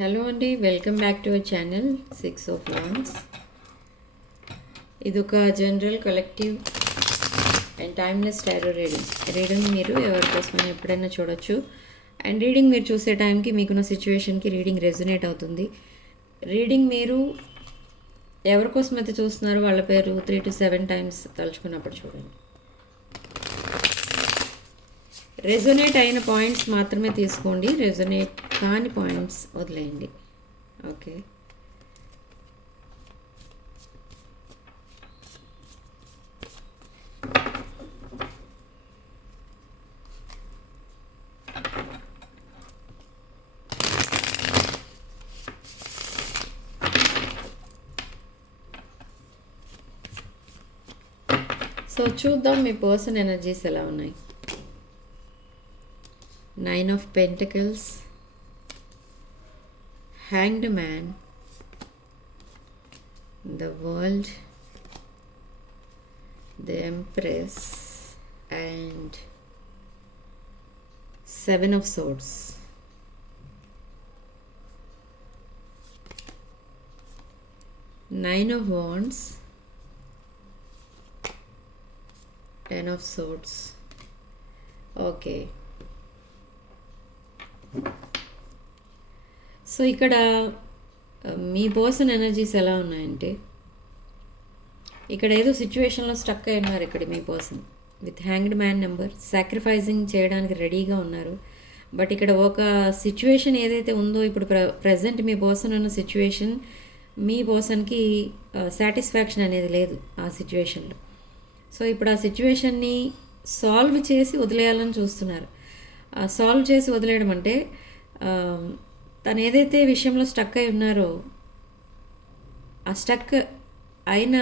Hello అండి welcome back to our channel six of wands ఇది ఒక general collective and timeless tarot reading. Reading మీరు ఎవరికోసమైనా ఎప్పుడైనా చూడొచ్చు. అండ్ రీడింగ్ మీరు చూసే టైంకి మీకున్న సిచ్యువేషన్కి రీడింగ్ రెజొనేట్ అవుతుంది. రీడింగ్ మీరు ఎవరికోసం అయితే చూస్తున్నారో వాళ్ళ పేరు త్రీ టు సెవెన్ టైమ్స్ తలుచుకున్నప్పుడు చూడండి. రెజొనేట్ అయిన పాయింట్స్ మాత్రమే తీసుకోండి. రెజొనేట్ కాని పాయింట్స్ వదిలేయండి. ఓకే సో చూద్దాం మీ పర్సన్ ఎనర్జీస్ ఎలా ఉన్నాయి. Nine of Pentacles, Hanged Man, the World, the Empress, and Seven of Swords. Nine of Wands, Ten of Swords. Okay, so ఇక్కడ మీ పర్సన్ ఎనర్జీస్ ఎలా ఉన్నాయంటే ఇక్కడ ఏదో సిచ్యువేషన్లో స్టక్ అయి ఉన్నారు ఇక్కడ మీ person. With hanged man number sacrificing చేయడానికి రెడీగా ఉన్నారు. బట్ ఇక్కడ ఒక సిచ్యువేషన్ ఏదైతే ఉందో ఇప్పుడు ప్ర ప్రజెంట్ మీ పర్సన్ ఉన్న సిచ్యువేషన్ మీ పర్సన్కి సాటిస్ఫాక్షన్ అనేది లేదు ఆ సిచ్యువేషన్లో. సో ఇప్పుడు ఆ సిచ్యువేషన్ని సాల్వ్ చేసి వదిలేయాలని చూస్తున్నారు. సాల్వ్ చేసి వదిలేయడం అంటే తను ఏదైతే విషయంలో స్టక్ అయి ఉన్నారో ఆ స్టక్ అయిన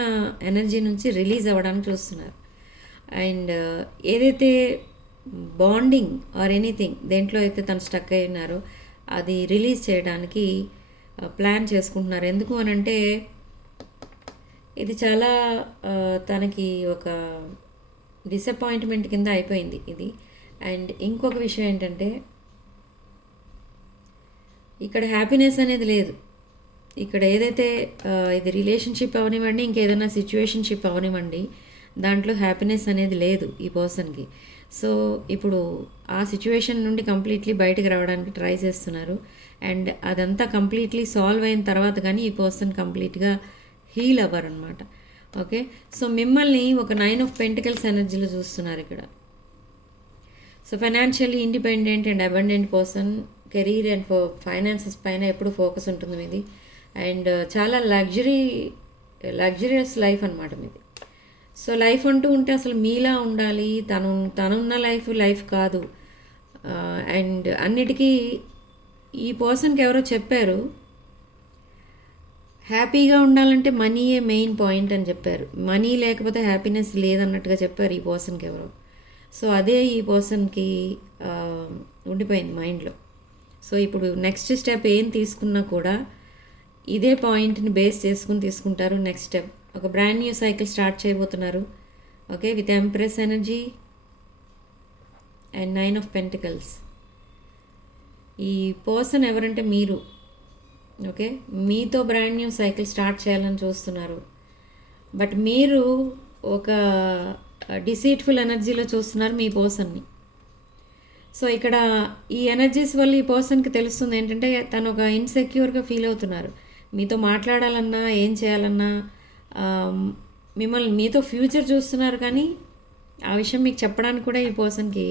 ఎనర్జీ నుంచి రిలీజ్ అవ్వడానికి చూస్తున్నారు. అండ్ ఏదైతే బాండింగ్ ఆర్ ఎనీథింగ్ దేంట్లో అయితే తను స్టక్ అయి ఉన్నారో అది రిలీజ్ చేయడానికి ప్లాన్ చేసుకుంటున్నారు. ఎందుకు అని అంటే ఇది చాలా తనకి ఒక డిసప్పాయింట్మెంట్ కింద అయిపోయింది. ఇది అండ్ ఇంకొక విషయం ఏంటంటే ఇక్కడ హ్యాపీనెస్ అనేది లేదు. ఇక్కడ ఏదైతే ఇది రిలేషన్షిప్ అవనివ్వండి ఇంకేదైనా సిచ్యువేషన్షిప్ అవనివ్వండి దాంట్లో హ్యాపీనెస్ అనేది లేదు ఈ పర్సన్కి సో ఇప్పుడు ఆ సిచ్యువేషన్ నుండి కంప్లీట్లీ బయటకు రావడానికి ట్రై చేస్తున్నారు. అండ్ అదంతా కంప్లీట్లీ సాల్వ్ అయిన తర్వాత కానీ ఈ పర్సన్ కంప్లీట్గా హీల్ అవ్వరు అనమాట ఓకే సో మిమ్మల్ని ఒక నైన్ ఆఫ్ పెంటికల్స్ ఎనర్జీలో చూస్తున్నారు ఇక్కడ. So financially independent and abundant person career and ఫో ఫైనాన్సెస్ పైన ఎప్పుడు ఫోకస్ ఉంటుంది మీది. అండ్ uh, చాలా లగ్జరీ లగ్జరియస్ లైఫ్ అనమాట మీది. సో లైఫ్ అంటూ ఉంటే అసలు మీలా ఉండాలి. తను తనున్న లైఫ్ లైఫ్ కాదు. Uh, అండ్ అన్నిటికీ ఈ పర్సన్కి ఎవరో చెప్పారు. హ్యాపీగా ఉండాలంటే మనీయే మెయిన్ పాయింట్ అని చెప్పారు. మనీ లేకపోతే హ్యాపీనెస్ లేదన్నట్టుగా చెప్పారు ఈ పర్సన్కి ఎవరో. సో అదే ఈ పర్సన్కి ఉండిపోయింది మైండ్లో. సో ఇప్పుడు నెక్స్ట్ స్టెప్ ఏం తీసుకున్నా కూడా ఇదే పాయింట్ని బేస్ చేసుకుని తీసుకుంటారు నెక్స్ట్ స్టెప్. ఒక బ్రాండ్ న్యూ సైకిల్ స్టార్ట్ చేయబోతున్నారు. Okay with empress energy and nine of pentacles. ఈ పర్సన్ ఎవరంటే మీరు. ఓకే మీతో బ్రాండ్ న్యూ సైకిల్ స్టార్ట్ చేయాలని చూస్తున్నారు. బట్ మీరు ఒక డిసీట్ఫుల్ ఎనర్జీలో చూస్తున్నారు మీ పర్సన్ని సో ఇక్కడ ఈ ఎనర్జీస్ వల్ల ఈ పర్సన్కి తెలుస్తుంది ఏంటంటే తను ఒక ఇన్సెక్యూర్గా ఫీల్ అవుతున్నారు. మీతో మాట్లాడాలన్నా ఏం చేయాలన్నా మిమ్మల్ని మీతో ఫ్యూచర్ చూస్తున్నారు కానీ ఆ విషయం మీకు చెప్పడానికి కూడా ఈ పర్సన్కి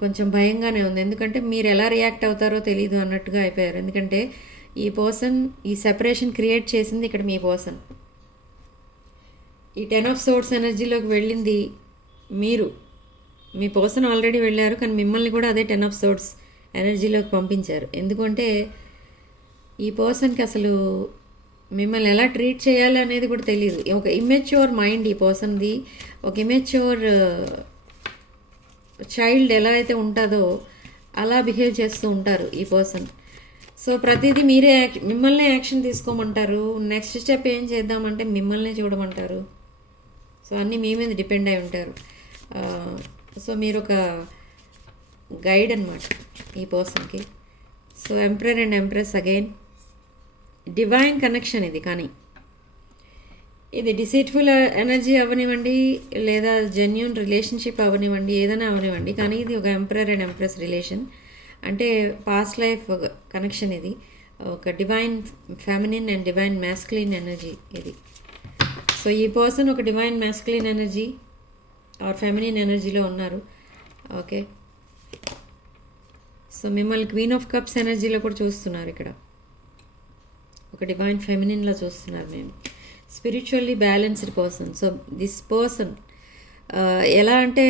కొంచెం భయంగానే ఉంది. ఎందుకంటే మీరు ఎలా రియాక్ట్ అవుతారో తెలియదు అన్నట్టుగా అయిపోయారు. ఎందుకంటే ఈ పర్సన్ ఈ సెపరేషన్ క్రియేట్ చేసింది ఇక్కడ మీ పర్సన్ ఈ టెన్ ఆఫ్ సోర్స్ ఎనర్జీలోకి వెళ్ళింది మీరు. మీ పర్సన్ ఆల్రెడీ వెళ్ళారు కానీ మిమ్మల్ని కూడా అదే టెన్ ఆఫ్ సోర్స్ ఎనర్జీలోకి పంపించారు. ఎందుకంటే ఈ పర్సన్కి అసలు మిమ్మల్ని ఎలా ట్రీట్ చేయాలి అనేది కూడా తెలియదు ఒక ఇమెచ్యూర్ మైండ్ ఈ పర్సన్ది. ఒక ఇమెచ్యూర్ చైల్డ్ uh, ఎలా అయితే ఉంటుందో అలా బిహేవ్ చేస్తూ ఉంటారు ఈ పర్సన్. సో ప్రతిదీ మీరే యాక్- మిమ్మల్నే యాక్షన్ తీసుకోమంటారు. నెక్స్ట్ స్టెప్ ఏం చేద్దామంటే మిమ్మల్నే చూడమంటారు. సో అన్నీ మీ మీద డిపెండ్ అయి ఉంటారు. సో మీరు ఒక గైడ్ అనమాట ఈ పర్సన్కి. So emperor and empress again. Divine connection ఇది కానీ. ఇది డిసైట్ఫుల్ ఎనర్జీ అవనివ్వండి లేదా జెన్యున్ రిలేషన్షిప్ అవనివ్వండి ఏదైనా అవనివ్వండి కానీ ఇది ఒక ఎంప్రర్ అండ్ ఎంప్రెస్ రిలేషన్. అంటే పాస్ట్ లైఫ్ కనెక్షన్ ఇది. ఒక divine feminine and divine masculine energy ఇది. సో ఈ పర్సన్ ఒక divine masculine energy or feminine ఎనర్జీలో ఉన్నారు. ఓకే సో మిమ్మల్ని క్వీన్ ఆఫ్ కప్స్ ఎనర్జీలో కూడా చూస్తున్నారు ఇక్కడ. ఒక డివైన్ ఫెమినిన్లో చూస్తున్నారు మేము. Spiritually balanced person so this person ఎలా అంటే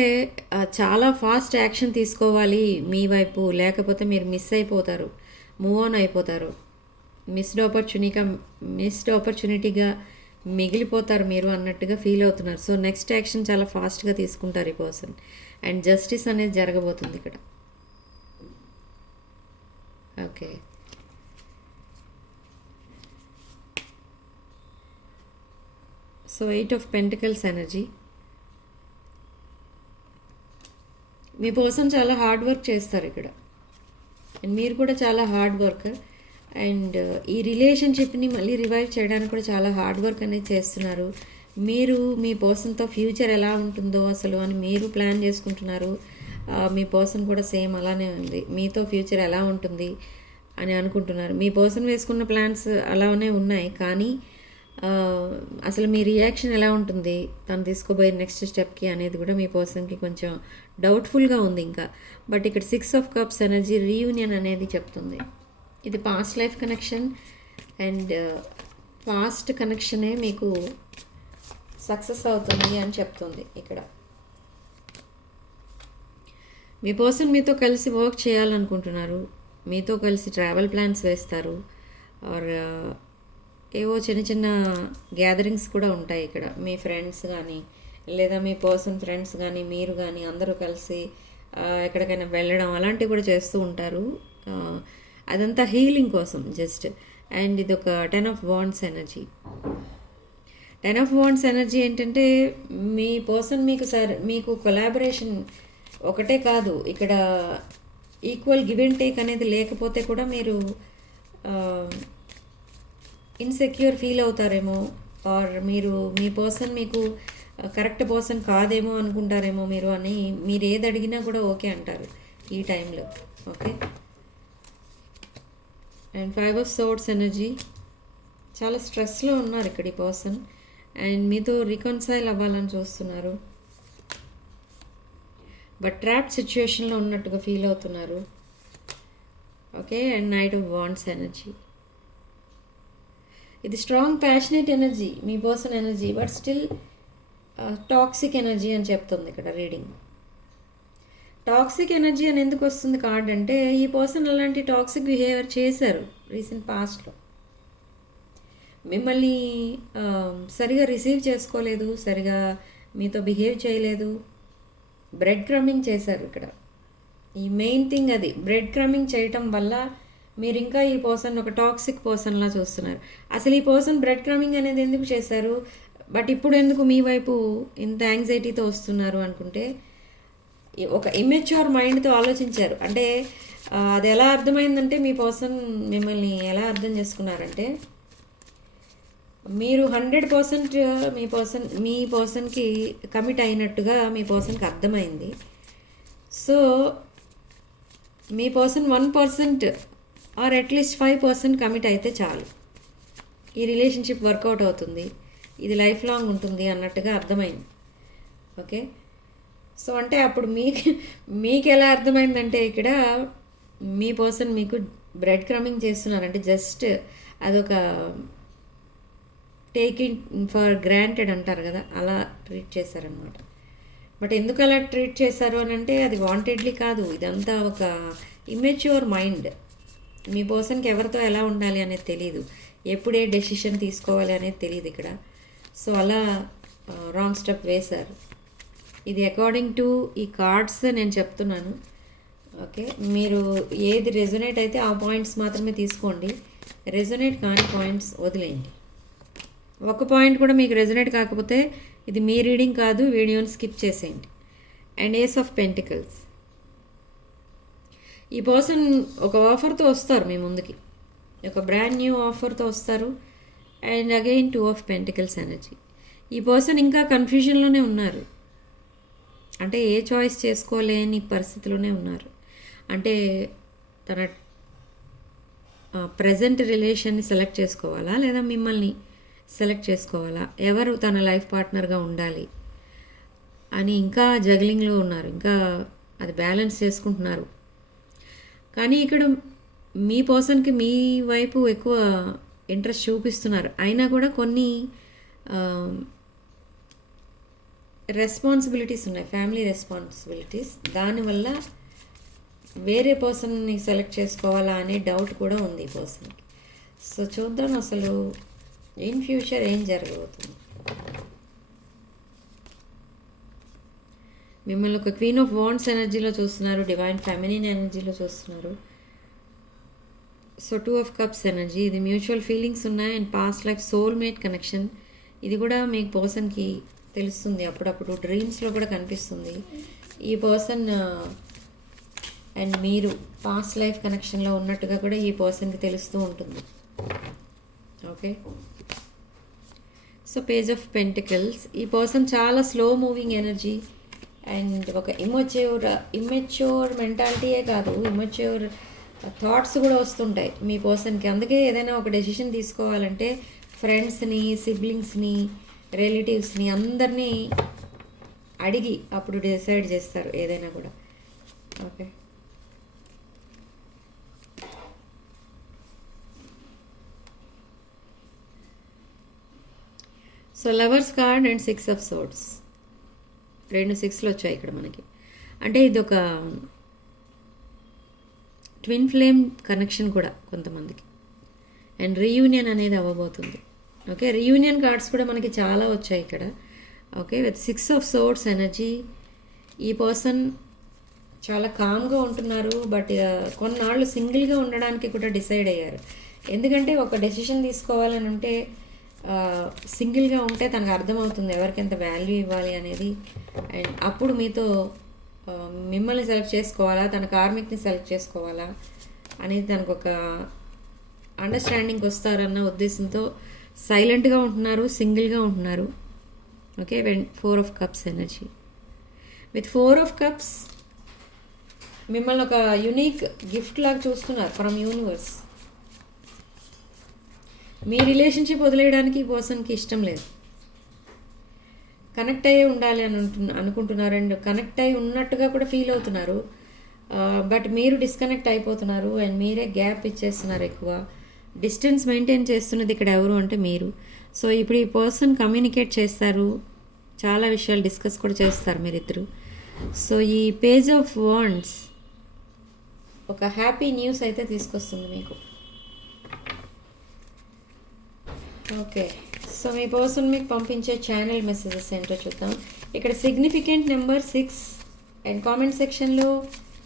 uh, చాలా ఫాస్ట్ యాక్షన్ తీసుకోవాలి మీ వైపు. లేకపోతే మీరు మిస్ అయిపోతారు. మూవ్ ఆన్ అయిపోతారు. మిస్డ్ ఆపర్చునిటీగా మిస్డ్ ఆపర్చునిటీగా మిగిలిపోతారు మీరు అన్నట్టుగా ఫీల్ అవుతున్నారు. సో నెక్స్ట్ యాక్షన్ చాలా ఫాస్ట్గా తీసుకుంటారు ఈ పర్సన్. అండ్ జస్టిస్ అనేది జరగబోతుంది ఇక్కడ. Okay. So eight of pentacles energy. Me person చాలా హార్డ్ వర్క్ చేస్తారు ఇక్కడ. అండ్ మీరు కూడా చాలా హార్డ్ వర్కర్. అండ్ ఈ రిలేషన్షిప్ని మళ్ళీ రివైవ్ చేయడానికి కూడా చాలా హార్డ్ వర్క్ అనేది చేస్తున్నారు. మీరు మీ పర్సన్తో ఫ్యూచర్ ఎలా ఉంటుందో అసలు అని మీరు ప్లాన్ చేసుకుంటున్నారు. మీ పర్సన్ కూడా సేమ్ అలానే ఉంది. మీతో ఫ్యూచర్ ఎలా ఉంటుంది అని అనుకుంటున్నారు. మీ పర్సన్ వేసుకున్న ప్లాన్స్ అలానే ఉన్నాయి. కానీ అసలు మీ రియాక్షన్ ఎలా ఉంటుంది? తను తీసుకోబోయే నెక్స్ట్ స్టెప్కి అనేది కూడా మీ పర్సన్కి కొంచెం డౌట్ఫుల్గా ఉంది ఇంకా. బట్ ఇక్కడ six of cups energy reunion అనేది చెప్తుంది. ఇది past life connection and past కనెక్షనే మీకు సక్సెస్ అవుతుంది అని చెప్తుంది ఇక్కడ. మీ పర్సన్ మీతో కలిసి వర్క్ చేయాలనుకుంటున్నారు మీతో కలిసి ట్రావెల్ ప్లాన్స్ వేస్తారు ఆర్ uh, ఏవో చిన్న చిన్న గ్యాదరింగ్స్ కూడా ఉంటాయి ఇక్కడ. మీ ఫ్రెండ్స్ కానీ లేదా మీ పర్సన్ ఫ్రెండ్స్ కానీ మీరు కానీ అందరూ కలిసి uh, ఎక్కడికైనా వెళ్ళడం అలాంటివి కూడా చేస్తూ ఉంటారు. Uh, అదంతా హీలింగ్ కోసం జస్ట్. అండ్ ఇది ఒక ten of wands energy. Ten of wands energy ఏంటంటే మీ పర్సన్ మీకు సార్ మీకు కొలాబరేషన్ ఒకటే కాదు ఇక్కడ ఈక్వల్ గివ్ అండ్ టేక్ అనేది లేకపోతే కూడా మీరు ఇన్సెక్యూర్ ఫీల్ అవుతారేమో ఆర్ మీరు మీ పర్సన్ మీకు కరెక్ట్ పర్సన్ కాదేమో అనుకుంటారేమో మీరు అని మీరు ఏది అడిగినా కూడా ఓకే అంటారు ఈ టైంలో okay? And five of swords energy చాలా స్ట్రెస్లో ఉన్నారు ఇక్కడ ఈ పర్సన్ అండ్ మీతో రికన్సైల్ అవ్వాలని చూస్తున్నారు. బట్ ట్రాప్ సిచ్యువేషన్లో ఉన్నట్టుగా ఫీల్ అవుతున్నారు. Okay and knight of wands energy ఇది strong passionate energy me person energy but still toxic energy అని చెప్తుంది ఇక్కడ రీడింగ్ టాక్సిక్ ఎనర్జీ అని ఎందుకు వస్తుంది కార్డ్ అంటే ఈ పర్సన్ అలాంటి టాక్సిక్ బిహేవియర్ చేశారు రీసెంట్ పాస్ట్లో మిమ్మల్ని సరిగా రిసీవ్ చేసుకోలేదు సరిగా మీతో బిహేవ్ చేయలేదు. బ్రెడ్ క్రమింగ్ చేశారు ఇక్కడ. ఈ మెయిన్ థింగ్ అది. బ్రెడ్ క్రమింగ్ చేయటం వల్ల మీరు ఇంకా ఈ పర్సన్ ఒక టాక్సిక్ పర్సన్లా చూస్తున్నారు. అసలు ఈ పర్సన్ బ్రెడ్ క్రమింగ్ అనేది ఎందుకు చేశారు? బట్ ఇప్పుడు ఎందుకు మీ వైపు ఇంత యాంగ్జైటీతో వస్తున్నారు అనుకుంటే ఒక ఇమ్మెచ్యూర్ మైండ్తో ఆలోచించారు. అంటే అది ఎలా అర్థమైందంటే మీ పర్సన్ మిమ్మల్ని ఎలా అర్థం చేసుకున్నారంటే మీరు హండ్రెడ్ పర్సెంట్ మీ పర్సన్ మీ పర్సన్కి కమిట్ అయినట్టుగా మీ పర్సన్కి అర్థమైంది. So me person one percent or at least five percent commit అయితే చాలు. ఈ రిలేషన్షిప్ వర్కౌట్ అవుతుంది. ఇది లైఫ్ లాంగ్ ఉంటుంది అన్నట్టుగా అర్థమైంది. ఓకే? సో అంటే అప్పుడు మీకు మీకు ఎలా అర్థమైందంటే ఇక్కడ మీ పర్సన్ మీకు బ్రెడ్ క్రమింగ్ చేస్తున్నారంటే జస్ట్ అదొక టేకింగ్ ఫర్ గ్రాంటెడ్ అంటారు కదా అలా ట్రీట్ చేశారనమాట బట్ ఎందుకు అలా ట్రీట్ చేశారు అని అంటే అది వాంటెడ్లీ కాదు. ఇదంతా ఒక ఇమ్మెచ్యూర్ మైండ్. మీ పర్సన్కి ఎవరితో ఎలా ఉండాలి అనేది తెలియదు ఎప్పుడే డెసిషన్ తీసుకోవాలి అనేది తెలియదు ఇక్కడ. సో అలా రాంగ్ స్టెప్ వేశారు. ఇది అకార్డింగ్ టు ఈ కార్డ్స్ నేను చెప్తున్నాను. ఓకే మీరు ఏది రెజొనేట్ అయితే ఆ పాయింట్స్ మాత్రమే తీసుకోండి. రెజొనేట్ కాని పాయింట్స్ వదిలేయండి. ఒక పాయింట్ కూడా మీకు రెజొనేట్ కాకపోతే ఇది మీ రీడింగ్ కాదు వీడియోని స్కిప్ చేసేయండి. అండ్ ఏస్ ఆఫ్ పెంటికల్స్ ఈ పర్సన్ ఒక ఆఫర్తో వస్తారు మీ ముందుకి. ఒక బ్రాండ్ న్యూ ఆఫర్తో వస్తారు. And again two of pentacles energy ఈ పర్సన్ ఇంకా కన్ఫ్యూజన్లోనే ఉన్నారు. అంటే ఏ చాయిస్ చేసుకోలేని పరిస్థితిలోనే ఉన్నారు. అంటే తన ప్రజెంట్ రిలేషన్ని సెలెక్ట్ చేసుకోవాలా? లేదా మిమ్మల్ని సెలెక్ట్ చేసుకోవాలా? ఎవరు తన లైఫ్ పార్ట్నర్గా ఉండాలి? అని ఇంకా జగ్లింగ్లో ఉన్నారు. ఇంకా అది బ్యాలెన్స్ చేసుకుంటున్నారు. కానీ ఇక్కడ మీ పర్సన్కి మీ వైపు ఎక్కువ ఇంట్రెస్ట్ చూపిస్తున్నారు. అయినా కూడా కొన్ని రెస్పాన్సిబిలిటీస్ ఉన్నాయి ఫ్యామిలీ రెస్పాన్సిబిలిటీస్. దానివల్ల వేరే పర్సన్ని సెలెక్ట్ చేసుకోవాలా అనే డౌట్ కూడా ఉంది ఈ పర్సన్కి. సో చూద్దాం అసలు ఇన్ ఫ్యూచర్ ఏం జరగబోతుంది. మిమ్మల్ని ఒక క్వీన్ ఆఫ్ వాండ్స్ ఎనర్జీలో చూస్తున్నారు డివైన్ ఫెమినిన్ ఎనర్జీలో చూస్తున్నారు. So two of cups energy ఇది మ్యూచువల్ ఫీలింగ్స్ ఉన్నాయి and past life soulmate connection. ఇది కూడా మీ పర్సన్కి తెలుస్తుంది. అప్పుడప్పుడు డ్రీమ్స్లో కూడా కనిపిస్తుంది. ఈ పర్సన్ అండ్ మీరు పాస్ట్ లైఫ్ కనెక్షన్లో ఉన్నట్టుగా కూడా ఈ పర్సన్కి తెలుస్తూ ఉంటుంది. Okay so page of pentacles ఈ పర్సన్ చాలా స్లో మూవింగ్ ఎనర్జీ అండ్ ఒక ఇమోచ్యూర్ ఇమ్మెచ్యూర్ మెంటాలిటీయే కాదు. ఇమోచ్యూర్ థాట్స్ కూడా వస్తుంటాయి మీ పర్సన్కి అందుకే ఏదైనా ఒక డెసిషన్ తీసుకోవాలంటే ఫ్రెండ్స్ని సిబ్లింగ్స్ని రిలేటివ్స్ని అందరినీ అడిగి అప్పుడు డిసైడ్ చేస్తారు ఏదైనా కూడా. Okay. So lovers card and six of swords. రెండు సిక్స్లు వచ్చాయి ఇక్కడ మనకి. అంటే ఇది ఒక ట్విన్ ఫ్లేమ్ కనెక్షన్ కూడా కొంతమందికి. అండ్ రీయూనియన్ అనేది అవ్వబోతుంది. ఓకే రీయూనియన్ కార్డ్స్ కూడా మనకి చాలా వచ్చాయి ఇక్కడ. Okay with six of swords energy ఈ పర్సన్ చాలా కామ్గా ఉంటున్నారు బట్ uh, కొన్నాళ్ళు సింగిల్గా ఉండడానికి కూడా డిసైడ్ అయ్యారు. ఎందుకంటే ఒక డెసిషన్ తీసుకోవాలని ఉంటే uh, సింగిల్గా ఉంటే తనకు అర్థమవుతుంది ఎవరికి ఎంత వాల్యూ ఇవ్వాలి అనేది. అండ్ అప్పుడు మీతో uh, మిమ్మల్ని సెలెక్ట్ చేసుకోవాలా తన కార్మిక్ని సెలెక్ట్ చేసుకోవాలా అనేది తనకు ఒక అండర్స్టాండింగ్ వస్తారన్న ఉద్దేశంతో సైలెంట్గా ఉంటున్నారు సింగిల్గా ఉంటున్నారు. Okay when four of cups energy. With four of cups మిమ్మల్ని ఒక యునీక్ గిఫ్ట్ లాగా చూస్తున్నారు ఫ్రమ్ యూనివర్స్. మీ రిలేషన్షిప్ వదిలేయడానికి ఈ పర్సన్కి ఇష్టం లేదు. కనెక్ట్ అయ్యే ఉండాలి అని అనుకుంటున్నారు అండ్ కనెక్ట్ అయి ఉన్నట్టుగా కూడా ఫీల్ అవుతున్నారు. బట్ మీరు డిస్కనెక్ట్ అయిపోతున్నారు అండ్ మీరే గ్యాప్ ఇచ్చేస్తున్నారు ఎక్కువ. డిస్టెన్స్ మెయింటైన్ చేస్తున్నది ఇక్కడ ఎవరు అంటే మీరు. సో ఇప్పుడు ఈ పర్సన్ కమ్యూనికేట్ చేస్తారు. చాలా విషయాలు డిస్కస్ కూడా చేస్తారు మీరిద్దరు. సో ఈ పేజ్ ఆఫ్ వాండ్స్ ఒక హ్యాపీ న్యూస్ అయితే తీసుకొస్తుంది మీకు. ఓకే. సో మీ పర్సన్ మీకు పంపించే ఛానల్ మెసేజెస్ ఏంటో చూద్దాం. ఇక్కడ significant number six and comment సెక్షన్లో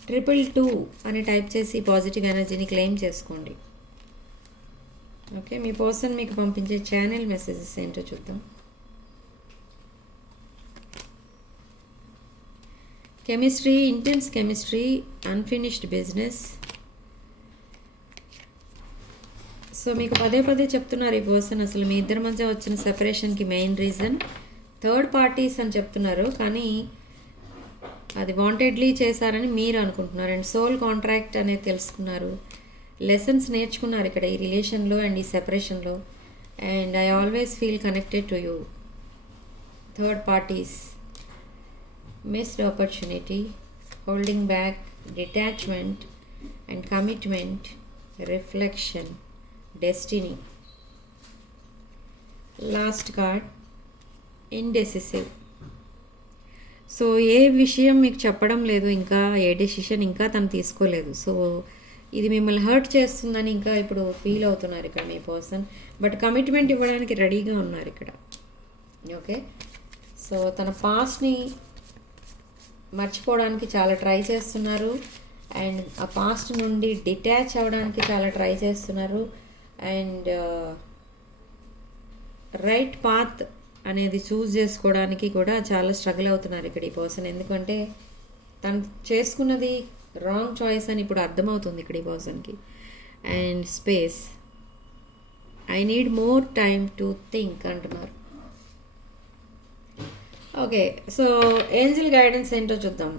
ట్రిపుల్ టూ అని టైప్ చేసి పాజిటివ్ ఎనర్జీని క్లెయిమ్ చేసుకోండి. ఓకే మీ పర్సన్ మీకు పంపించే ఛానల్ మెసేజెస్ ఏంటో చూద్దాం. Chemistry intense chemistry unfinished business so మీకు పదే పదే చెప్తున్నారు ఈ పర్సన్ అసలు మీ ఇద్దరి మధ్య వచ్చిన సెపరేషన్కి మెయిన్ రీజన్ థర్డ్ పార్టీస్ అని చెప్తున్నారు కానీ అది వాంటెడ్లీ చేశారని మీరు అనుకుంటున్నారు. అండ్ సోల్ కాంట్రాక్ట్ అనేది తెలుసుకున్నారు. లెసన్స్ నేర్చుకున్నారు ఇక్కడ ఈ రిలేషన్లో అండ్ ఈ సెపరేషన్లో and I always feel connected to you third parties missed opportunity holding back detachment and commitment reflection destiny lost card indecisive so ఏ విషయం మీకు చెప్పడం లేదు ఇంకా ఏ డెసిషన్ ఇంకా తను తీసుకోలేదు. సో ఇది మిమ్మల్ని హర్ట్ చేస్తుందని ఇంకా ఇప్పుడు ఫీల్ అవుతున్నారు ఇక్కడ మీ పర్సన్ బట్ కమిట్మెంట్ ఇవ్వడానికి రెడీగా ఉన్నారు ఇక్కడ. ఓకే సో తన పాస్ట్ని మర్చిపోవడానికి చాలా ట్రై చేస్తున్నారు. అండ్ ఆ పాస్ట్ నుండి డిటాచ్ అవ్వడానికి చాలా ట్రై చేస్తున్నారు. అండ్ రైట్ పాత్ అనేది చూస్ చేసుకోవడానికి కూడా చాలా స్ట్రగుల్ అవుతున్నారు ఇక్కడ ఈ పర్సన్ ఎందుకంటే తను చేసుకున్నది రాంగ్ చాయిస్ అని ఇప్పుడు అర్థమవుతుంది ఇక్కడ ఈ పర్సన్కి and space I need more time to think అంటున్నారు. ఓకే సో ఏంజిల్ గైడెన్స్ ఏంటో చూద్దాం.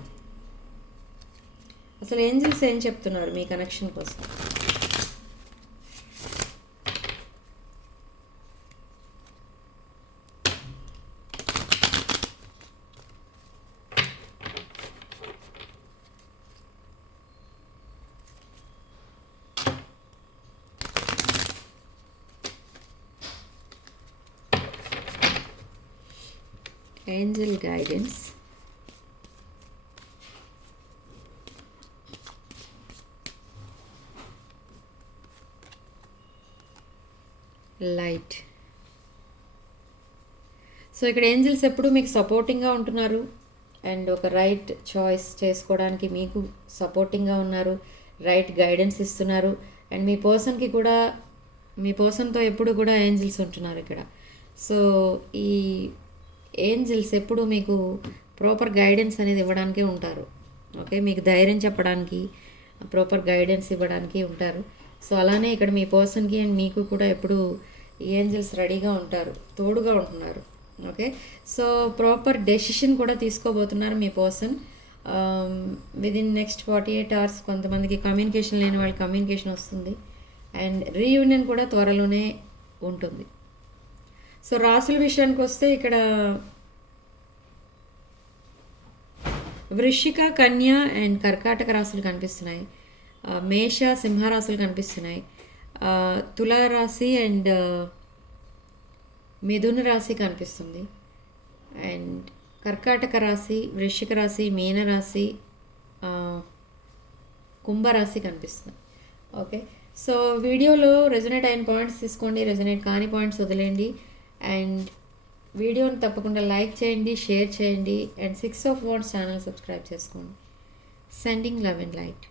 అసలు ఏంజిల్స్ ఏం చెప్తున్నారు మీ కనెక్షన్ కోసం? ఏంజల్ గైడెన్స్ లైట్ సో ఇక్కడ ఏంజిల్స్ ఎప్పుడు మీకు సపోర్టింగ్గా ఉంటున్నారు? అండ్ ఒక రైట్ చాయిస్ చేసుకోవడానికి మీకు సపోర్టింగ్గా ఉన్నారు. రైట్ గైడెన్స్ ఇస్తున్నారు. అండ్ మీ పర్సన్కి కూడా మీ పర్సన్తో ఎప్పుడు కూడా ఏంజిల్స్ ఉంటున్నారు ఇక్కడ. సో ఈ ఏంజిల్స్ ఎప్పుడు మీకు ప్రాపర్ గైడెన్స్ అనేది ఇవ్వడానికే ఉంటారు. ఓకే మీకు ధైర్యం చెప్పడానికి ప్రాపర్ గైడెన్స్ ఇవ్వడానికి ఉంటారు. సో అలానే ఇక్కడ మీ పర్సన్కి అండ్ మీకు కూడా ఎప్పుడు ఏంజిల్స్ రెడీగా ఉంటారు తోడుగా ఉంటున్నారు. ఓకే సో ప్రాపర్ డెసిషన్ కూడా తీసుకోబోతున్నారు మీ person within next forty eight hours కొంతమందికి కమ్యూనికేషన్ లేని వాళ్ళకి కమ్యూనికేషన్ వస్తుంది. అండ్ రీయూనియన్ కూడా త్వరలోనే ఉంటుంది. సో రాసుల విషయానికి వస్తే ఇక్కడ వృషిక కన్య అండ్ కర్కాటక రాశులు కనిపిస్తున్నాయి. మేష సింహరాశులు కనిపిస్తున్నాయి. తులారాశి రాశి అండ్ మిథున రాశి కనిపిస్తుంది. అండ్ కర్కాటక రాశి వృశ్చిక రాశి మీన రాశి కుంభరాశి కనిపిస్తుంది. ఓకే. సో వీడియోలో రెజనేట్ అయిన పాయింట్స్ తీసుకోండి. రెజనేట్ కాని పాయింట్స్ వదిలేయండి. అండ్ వీడియోని తప్పకుండా లైక్ చేయండి షేర్ చేయండి and six of wands channel subscribe చేసుకోండి. Sending love and light